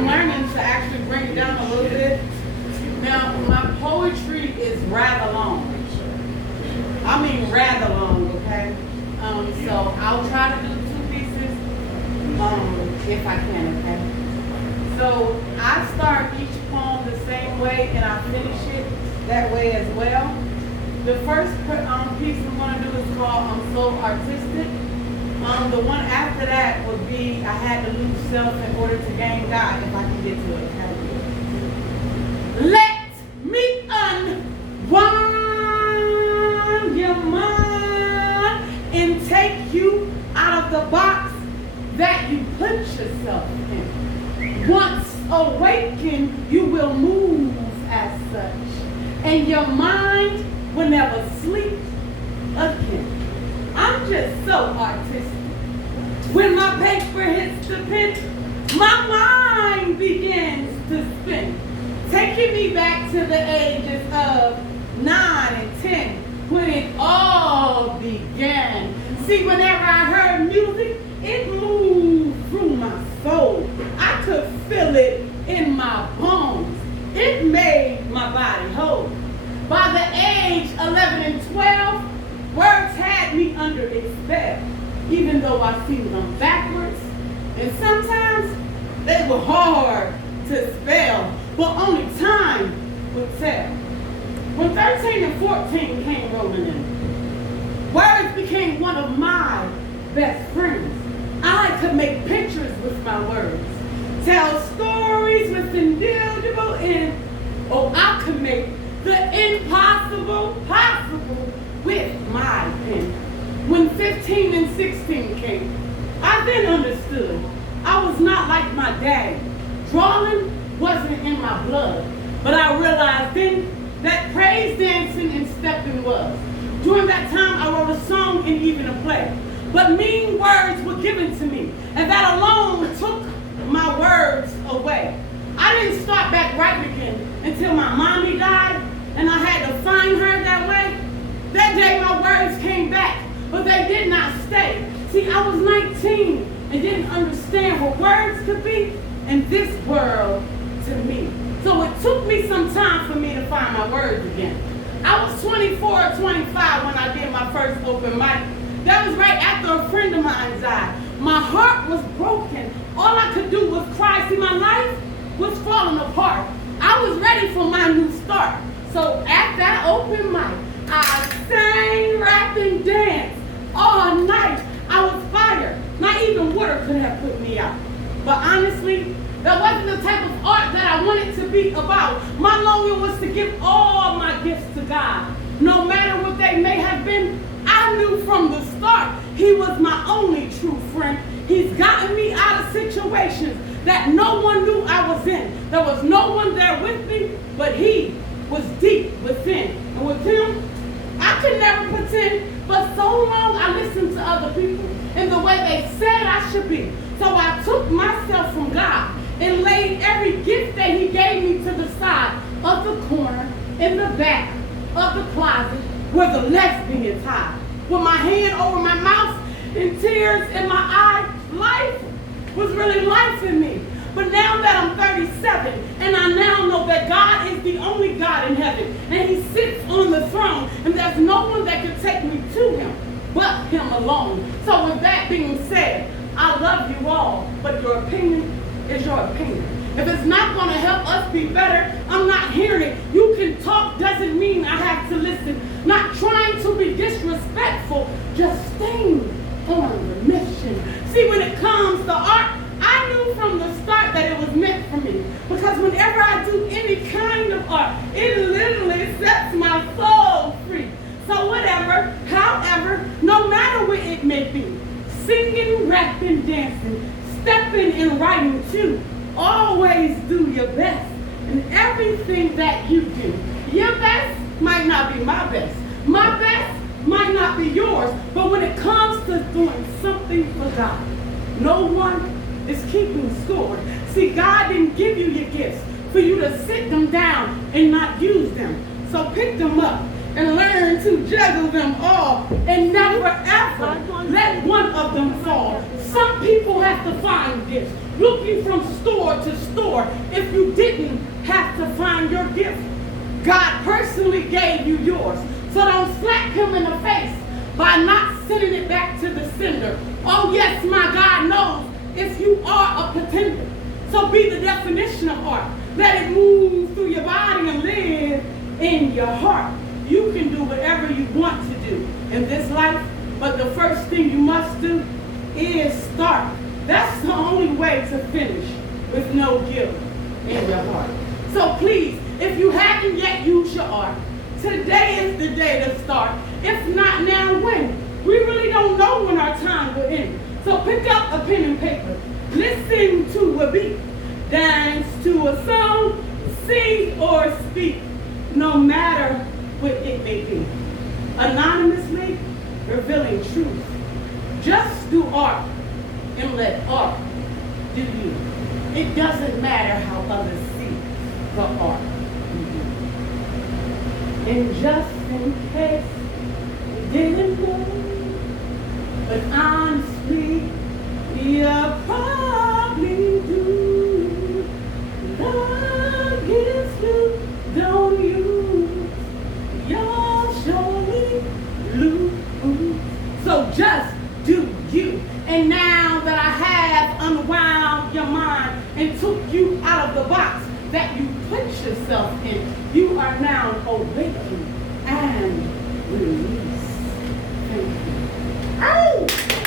I'm learning to actually bring it down a little bit. Now, my poetry is rather long. I mean rather long, okay? So I'll try to do 2 pieces if I can, okay? So I start each poem the same way and I finish it that way as well. The first piece I'm going to do is called I'm So Artistic. The one after that would be I had to lose self in order to gain God, if I can get to it. Okay? Let me unwind your mind and take you out of the box that you put yourself in. Once awakened, you will move as such, and your mind will never sleep again. I'm just so artistic. When my paper hits the pen, my mind begins to spin, taking me back to the ages of 9 and 10 when it all began. See, whenever I heard music, it moved through my soul. I could feel it in my bones. It made my body whole. By the age 11 and 12, words had me under its spell, even though I see them backwards. And sometimes they were hard to spell, but only time would tell. When 13 and 14 came rolling in, words became one of my best friends. I could make pictures with my words, tell stories with indelible end. Oh, I could make the impossible possible with my pen. When 15 and 16 came, I then understood I was not like my daddy. Drawing wasn't in my blood, but I realized then that praise dancing and stepping was. During that time, I wrote a song and even a play, but mean words were given to me, and that alone took my words away. I didn't start back writing again until my mommy died, and I had to find her that way. That day my words came back, but they did not stay. See, I was 19 and didn't understand what words could be in this world to me. So it took me some time for me to find my words again. I was 24 or 25 when I did my first open mic. That was right after a friend of mine died. My heart was broken. All I could do was cry. See, my life was falling apart. I was ready for my new start. So at that open mic, I sang, rapped, and danced all night. I was fired. Not even water could have put me out. But honestly, that wasn't the type of art that I wanted to be about. My longing was to give all my gifts to God. No matter what they may have been, I knew from the start He was my only true friend. He's gotten me out of situations that no one knew I was in. There was no one there with me, but He was deep within. And with Him, I could never pretend, but so long I listened to other people and the way they said I should be. So I took myself from God and laid every gift that He gave me to the side of the corner, in the back of the closet where the lesbians hide. With my hand over my mouth and tears in my eyes, life was really life in me. But now that I'm 37, and I now know that God is the only God in heaven, and He sits on the throne, and there's no one that can take me to Him but Him alone. So with that being said, I love you all, but your opinion is your opinion. If it's not going to help us be better, I'm not hearing it. You can talk doesn't mean I have to listen. Not trying to be disrespectful, just staying on the mission. See, when it comes to art, I knew from the start that it was meant for me. Because whenever I do any kind of art, it literally sets my soul free. So whatever, however, no matter what it may be, singing, rapping, dancing, stepping, and writing too, always do your best in everything that you do. Your best might not be my best. My best might not be yours. But when it comes to doing something for God, no one is keeping score. See, God didn't give you your gifts for you to sit them down and not use them. So pick them up and learn to juggle them all and never ever let one of them fall. Some people have to find gifts. Looking from store to store if you didn't have to find your gift. God personally gave you yours. So don't slap him in the face by not sending it back to the sender. Oh yes, my God knows if you are a pretender. So be the definition of art. Let it move through your body and live in your heart. You can do whatever you want to do in this life, but the first thing you must do is start. That's the only way to finish with no guilt in your heart. So please, if you haven't yet used your art, today is the day to start. If not now, when? We really don't know when our time will end. So pick up a pen and paper. Listen to a beat. Dance to a song. Sing or speak. No matter what it may be. Anonymously revealing truth. Just do art and let art do you. It doesn't matter how others see the art you do. And just in case you didn't know, but honestly, you probably do. Love gives you, don't use. You'll surely lose. So just do you. And now that I have unwound your mind and took you out of the box that you put yourself in, you are now awakened and released. Thank you. Ow!